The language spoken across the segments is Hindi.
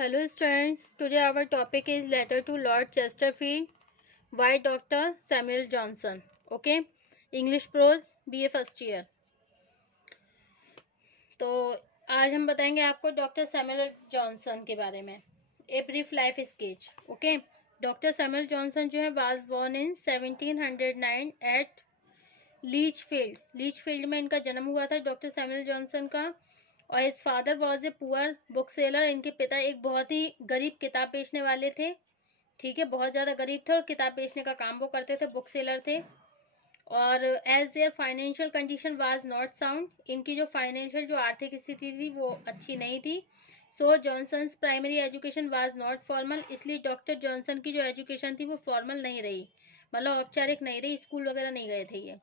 Hello students, today our topic is letter to Lord Chesterfield by Dr. Samuel Johnson. Okay, English prose BA first year. तो आज हम बताएंगे आपको डॉक्टर सैमुअल जॉनसन के बारे में. A brief life sketch. Okay, doctor Samuel Johnson जो है was born in 1709 at Lichfield में इनका जन्म हुआ था डॉक्टर सैमुअल जॉनसन का. और इस father was a poor book seller. इनके पिता एक बहुत ही गरीब किताब बेचने वाले थे. ठीक है, बहुत ज़्यादा गरीब थे और किताब बेचने का काम वो करते थे, बुक सेलर थे. और as their financial condition was not sound, इनकी जो फाइनेंशियल जो आर्थिक स्थिति थी वो अच्छी नहीं थी. So Johnson's primary education was not formal, इसलिए डॉक्टर जॉनसन की जो एजुकेशन थी वो फॉर्मल नहीं रही, मतलब औपचारिक नहीं रही, स्कूल वगैरह नहीं गए थे ये.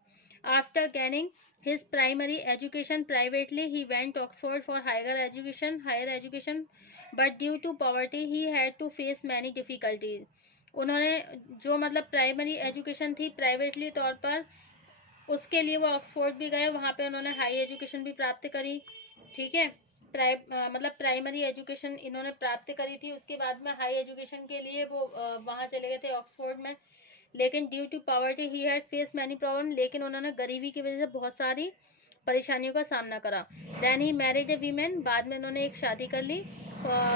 After gaining his primary education privately, he went Oxford for higher education, but due to poverty he had to face many difficulties. उन्होंने जो मतलब प्राइमरी एजुकेशन थी प्राइवेटली तौर पर, उसके लिए वो ऑक्सफोर्ड भी गए, वहाँ पे उन्होंने हाई एजुकेशन भी प्राप्त करी. ठीक है, मतलब प्राइमरी एजुकेशन इन्होंने प्राप्त करी थी, उसके बाद में हाई एजुकेशन के लिए वो वहाँ चले गए थे ऑक्सफोर्ड में. लेकिन due to poverty he had face many problem, लेकिन उन्होंने गरीबी की वजह से बहुत सारी परेशानियों का सामना करा. Then he married a women, बाद में उन्होंने एक शादी कर ली.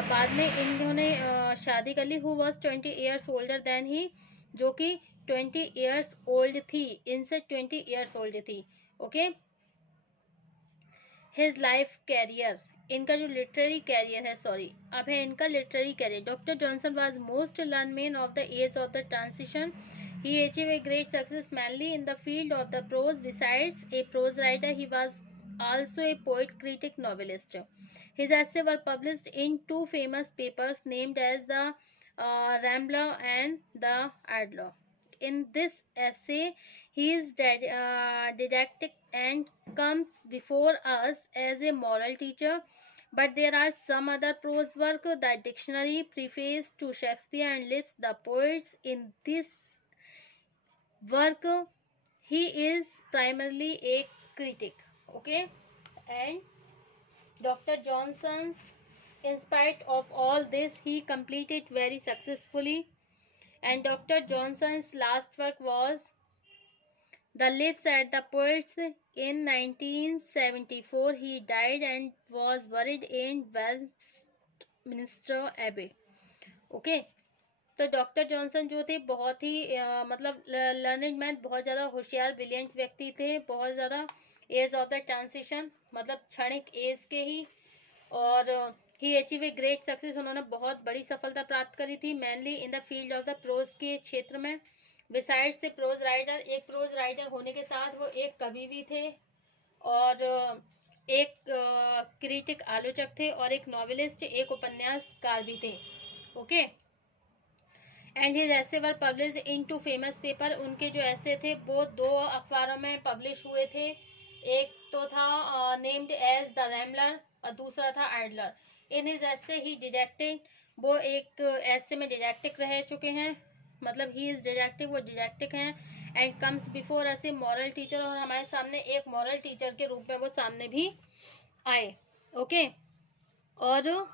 बाद में इन्होंने शादी कर ली who was 20 years older than he, जो कि 20 ईयर्स ओल्ड थी, इनसे 20 ईयर्स ओल्ड थी. ओके, हिज लाइफ कैरियर, इनका जो लिटरेरी कैरियर है, अब है इनका literary career. Doctor Johnson was most learn man of the age of the transition. He achieved a great success mainly in the field of the prose. Besides a prose writer, he was also a poet, critic, novelist. His essays were published in two famous papers named as the Rambler and the Adler. In this essay, he is didactic and comes before us as a moral teacher. But there are some other prose work, the dictionary, preface to Shakespeare and Lips, the poets. In this work he is primarily a critic. Okay, and Dr. Johnson's, in spite of all this, he completed very successfully. And Dr. Johnson's last work was The Lives at the Poets. In 1974 he died and was buried in Westminster Abbey. Okay, तो डॉक्टर जॉनसन जो थे बहुत ही मतलब लर्निंग मैन, बहुत ज़्यादा होशियार ब्रिलियंट व्यक्ति थे, बहुत ज़्यादा एज ऑफ द ट्रांसिशन, मतलब क्षणिक एज के ही. और he achieve a great success, उन्होंने बहुत बड़ी सफलता प्राप्त करी थी, mainly in the field of the prose के क्षेत्र में. बिसाइड से प्रोज राइटर, एक प्रोज राइटर होने के साथ वो एक कवि भी थे, और एक क्रिटिक आलोचक थे, और एक नॉवेलिस्ट, एक उपन्यासकार भी थे. Okay, and his essays were publish in two famous paper. उनके जो ऐसे थे वो दो अखबारों में पब्लिश हुए थे. एक तो था नेम्ड एज द रैमलर और दूसरा था आइडलर. इन हिज ऐसे ही डिडेक्टिव, वो एक ऐसे में डिडेक्टिक रह चुके हैं, मतलब ही इज डिडेक्टिव, वो डिडेक्टिक हैं. And comes before us A moral teacher, और हमारे सामने एक मॉरल टीचर के रूप में वो सामने भी आए. ओके, और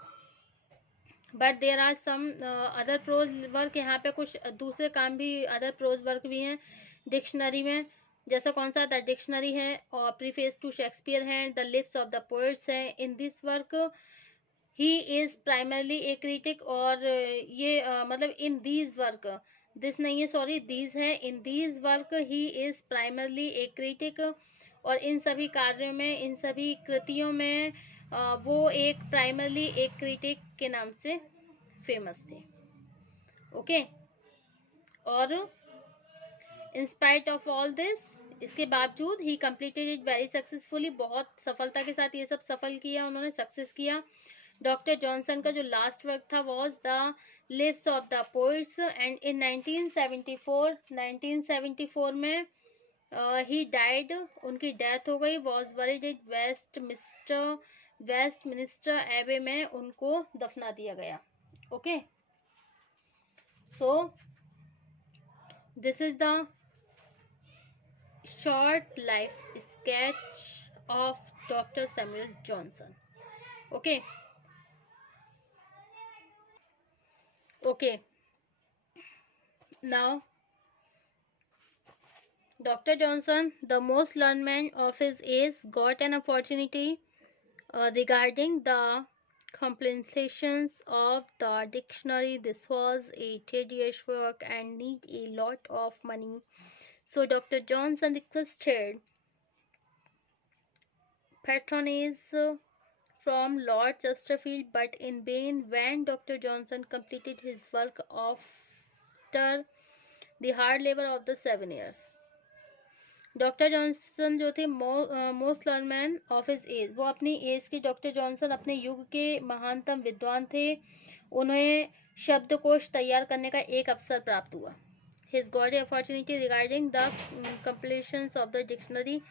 but there are some other prose work, यहाँ पे कुछ दूसरे काम भी, अदर प्रोज वर्क भी हैं डिक्शनरी में. जैसा कौन सा, द डिक्शनरी है, और प्रीफेस टू शेक्सपियर है, the lips of the poets है. In this work he is primarily a critic, और ये मतलब इन दीज वर्क, दिस नहीं है सॉरी, दीज है. In these work he is primarily a critic, और इन सभी कार्यों में, इन सभी कृतियों में वो एक प्राइमरली एक क्रिटिक के नाम से फेमस थे. ओके, और in spite of all this, इसके बावजूद ही कंप्लीटेड इट वेरी सक्सेसफुली, बहुत सफलता के साथ ये सब सफल किया, उन्होंने सक्सेस किया. डॉक्टर जॉनसन का जो लास्ट वर्क था was the leaves of the poets. And in 1974 में ही डाइड, उनकी डेथ हो गई. वॉज बरीड इन वेस्टमिनिस्टर एबे में उनको दफना दिया गया. Okay, so this is the short life sketch of doctor Samuel Johnson. Okay, Okay, now Dr. Johnson, the most learned man of his age, got an opportunity regarding the complications of the dictionary. This was a tedious work and need a lot of money. So Dr. Johnson requested patronage from Lord Chesterfield, but in vain. When Dr. Johnson completed his work after the hard labor of the 7 years, doctor Johnson जो थे most learn man of his age, वो अपनी एज के, डॉक्टर जॉनसन अपने युग के महानतम विद्वान थे। उन्हें शब्दकोश तैयार करने का एक अवसर प्राप्त हुआ। His got a opportunity regarding the completions of the dictionary,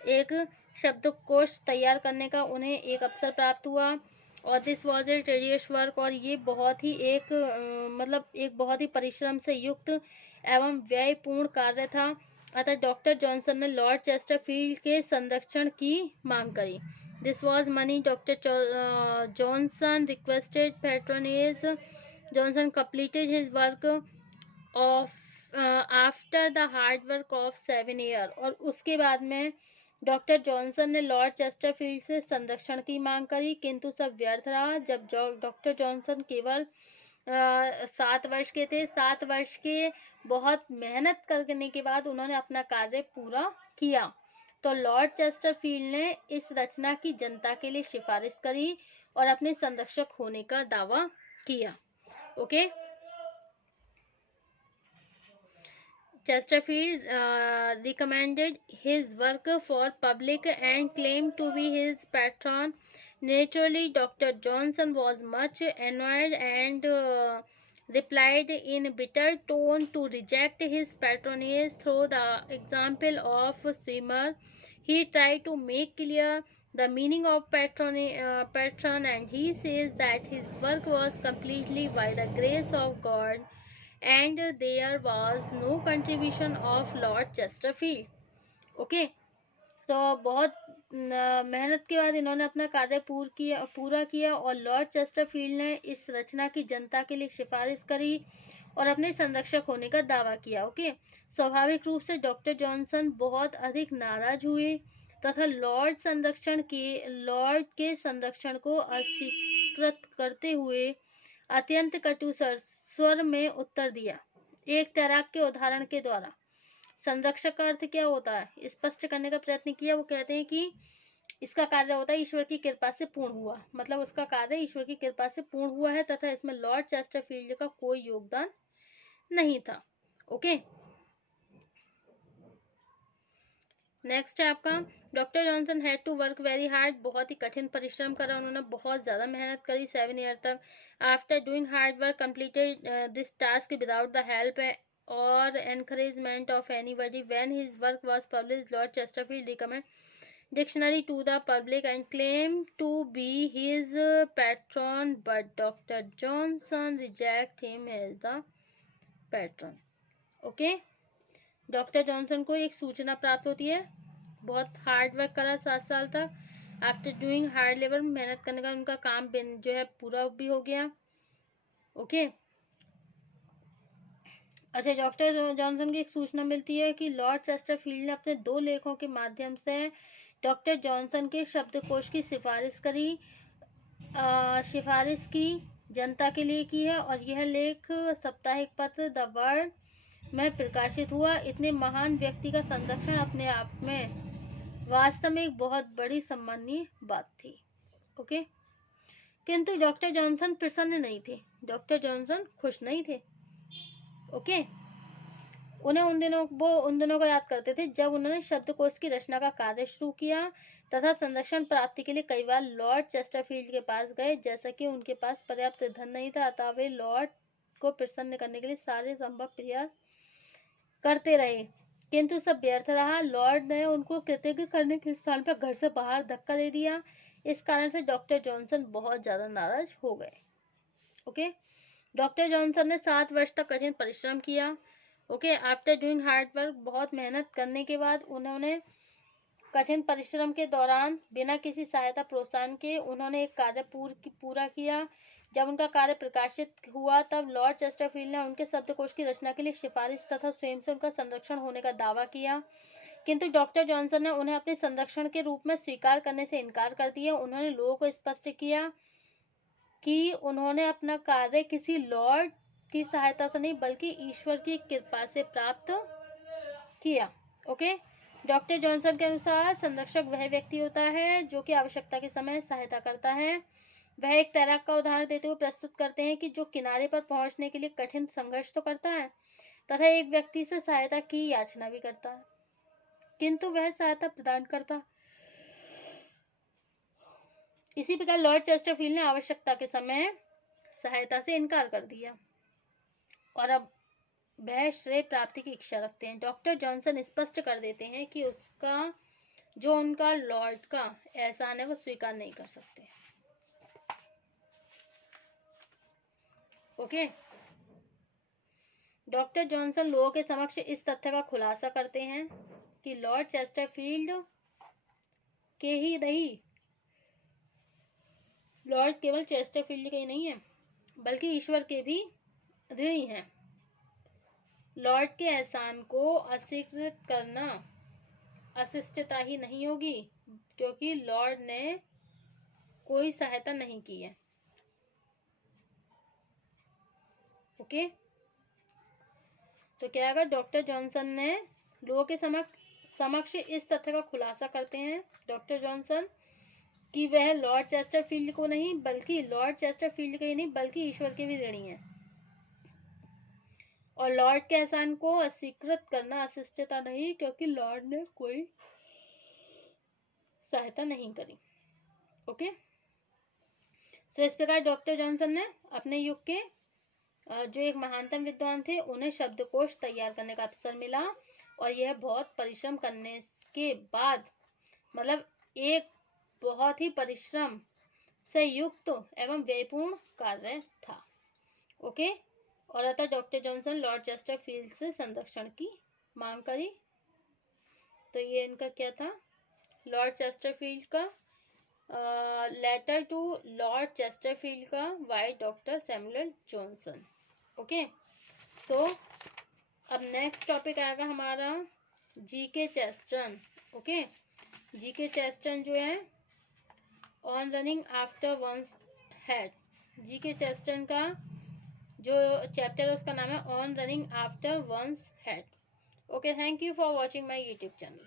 एक शब्दकोश तैयार करने का उन्हें एक अवसर प्राप्त हुआ। और दिस वॉज ए टेरियस वर्क, और ये बहुत ही एक मतलब एक बहुत ही परिश्रम से युक्त एवं व्ययपूर्ण कार्य था। अतः डॉक्टर जॉनसन ने लॉर्ड चेस्टरफील्ड के संरक्षण की मांग करी। This was money doctor Johnson requested patronage. Johnson completed his work of after the hard work of 7 year, और उसके बाद में डॉक्टर जॉनसन ने लॉर्ड चेस्टरफील्ड से संरक्षण की मांग करी, किंतु सब व्यर्थ रहा। जब डॉक्टर जॉनसन केवल 7 वर्ष के थे, 7 वर्ष के बहुत मेहनत करने के बाद उन्होंने अपना कार्य पूरा किया, तो लॉर्ड चेस्टरफील्ड ने इस रचना की जनता के लिए सिफारिश करी और अपने संरक्षक होने का दावा किया। Okay, Chesterfield recommended his work for public and claimed to be his patron. Naturally, Dr. Johnson was much annoyed and replied in bitter tone to reject his patronage through the example of swimmer. He tried to make clear the meaning of patron, and he says that his work was completely by the grace of God and there was no contribution of Lord Chesterfield. Okay, तो बहुत मेहनत के बाद इन्होंने अपना कार्य पूरा किया और लॉर्ड चेस्टरफील्ड ने इस रचना की जनता के लिए सिफारिश करी और अपने संरक्षक होने का दावा किया। ओके, स्वाभाविक रूप से डॉक्टर जॉनसन बहुत अधिक नाराज हुए तथा लॉर्ड के संरक्षण को अस्वीकृत करते हुए अत्यंत कटु स्वर में उत्तर दिया। एक तैराक के उदाहरण के द्वारा संरक्षक का अर्थ क्या होता है स्पष्ट करने का प्रयत्न किया। वो कहते हैं कि इसका कार्य होता है ईश्वर की कृपा से पूर्ण हुआ, मतलब उसका कार्य ईश्वर की कृपा से पूर्ण हुआ है तथा इसमें लॉर्ड चेस्टरफील्ड का कोई योगदान नहीं था। ओके, नेक्स्ट है आपका doctor Johnson had to work very hard, बहुत ही कठिन परिश्रम करा उन्होंने, बहुत ज़्यादा मेहनत करी 7 ईयर तक। After doing hard work completed this task without the help और encouragement of anybody. When his work was published, Lord Chesterfield recommended dictionary to the public and claimed to be his patron, but Dr. Johnson rejected him as the patron. Okay, doctor Johnson को एक सूचना प्राप्त होती है, बहुत हार्ड वर्क करा 7 साल तक, आफ्टर डूइंग हार्ड लेबर, मेहनत करने का उनका काम जो है पूरा भी हो गया। ओके, अच्छा, डॉक्टर जॉनसन की एक सूचना मिलती है कि लॉर्ड चेस्टरफील्ड ने अपने 2 लेखों के माध्यम से डॉक्टर जॉनसन के शब्दकोश की सिफारिश की जनता के लिए की है और यह लेख साप्ताहिक पत्र द वर्ल्ड में प्रकाशित हुआ। इतने महान व्यक्ति का संरक्षण अपने आप में वास्तव में एक बहुत बड़ी सम्माननीय बात थी। ओके, किंतु डॉक्टर जॉनसन प्रसन्न नहीं थे, डॉक्टर जॉनसन खुश नहीं थे। ओके, उन्हें उन दिनों को याद करते थे जब उन्होंने शब्दकोश की रचना का कार्य शुरू किया तथा संरक्षण प्राप्ति के लिए कई बार लॉर्ड चेस्टरफील्ड के पास गए। जैसा कि उनके पास पर्याप्त धन नहीं था, अतः वे लॉर्ड को प्रसन्न करने के लिए सारे संभव प्रयास करते रहे, किंतु सब व्यर्थ रहा। लॉर्ड ने उनको कृतज्ञ करने के स्थान पर घर से बाहर धक्का दे दिया। इस कारण से डॉक्टर जॉनसन बहुत ज्यादा नाराज हो गए। ओके, डॉक्टर जॉनसन ने 7 वर्ष तक कठिन परिश्रम किया। Okay, after doing hard work, बहुत मेहनत करने के बाद उन्होंने कठिन परिश्रम के दौरान बिना किसी सहायता प्रोत्साहन के उन्होंने एक कार्य पूरा किया। जब उनका कार्य प्रकाशित हुआ तब लॉर्ड चेस्टरफील्ड ने उनके शब्दकोश की रचना के लिए सिफारिश तथा स्वयं से उनका संरक्षण होने का दावा किया, किंतु डॉक्टर जॉनसन ने उन्हें अपने संरक्षण के रूप में स्वीकार करने से इनकार कर दिया। उन्होंने लोगों को स्पष्ट किया कि उन्होंने अपना कार्य किसी लॉर्ड की सहायता से नहीं बल्कि ईश्वर की कृपा से प्राप्त किया। ओके, डॉक्टर जॉनसन के अनुसार संरक्षक वह व्यक्ति होता है जो कि आवश्यकता के समय सहायता करता है। वह एक तैराक का उदाहरण देते हुए प्रस्तुत करते हैं कि जो किनारे पर पहुंचने के लिए कठिन संघर्ष तो करता है तथा एक व्यक्ति से सहायता की याचना भी करता है, किंतु वह सहायता प्रदान करता। इसी प्रकार लॉर्ड चेस्टरफील्ड ने आवश्यकता के समय सहायता से इनकार कर दिया और अब वह श्रेय प्राप्ति की इच्छा रखते हैं। डॉक्टर जॉनसन स्पष्ट कर देते हैं कि उसका जो उनका लॉर्ड का एहसान है वो स्वीकार नहीं कर सकते। ओके, डॉक्टर जॉनसन लोगों के समक्ष इस तथ्य का खुलासा करते हैं कि लॉर्ड चेस्टरफील्ड के ही नहीं, लॉर्ड केवल चेस्टरफील्ड के ही नहीं है बल्कि ईश्वर के भी ऋणी हैं। लॉर्ड के एहसान को अस्वीकृत करना अशिष्टता ही नहीं होगी, क्योंकि लॉर्ड ने कोई सहायता नहीं की है। ओके, तो क्या होगा, डॉक्टर जॉनसन ने लोगों के समक्ष इस तथ्य का खुलासा करते हैं डॉक्टर जॉनसन कि वह लॉर्ड चेस्टरफील्ड को नहीं बल्कि लॉर्ड चेस्टरफील्ड के ही नहीं बल्कि ईश्वर के भी ऋणी हैं, और लॉर्ड के एहसान को अस्वीकृत करना अशिष्टता नहीं क्योंकि लॉर्ड ने कोई सहायता नहीं करी। ओके, तो इस प्रकार डॉक्टर जॉनसन ने अपने युग के जो एक महानतम विद्वान थे उन्हें शब्दकोश तैयार करने का अवसर मिला, और यह बहुत परिश्रम करने के बाद, मतलब एक बहुत ही परिश्रम से युक्त एवं व्ययपूर्ण कार्य था। ओके, और अतः डॉक्टर जॉनसन लॉर्ड चेस्टरफील्ड से संरक्षण की मांग करी। तो ये इनका क्या था, लॉर्ड चेस्टरफील्ड का लेटर टू लॉर्ड चेस्टरफील्ड का by doctor Samuel Johnson. Okay, so अब नेक्स्ट टॉपिक आएगा हमारा GK Chesterton. Okay, GK Chesterton जो है on running after one's head, GK Chesterton का जो चैप्टर है उसका नाम है on running after one's head. Okay, thank you for watching my YouTube channel.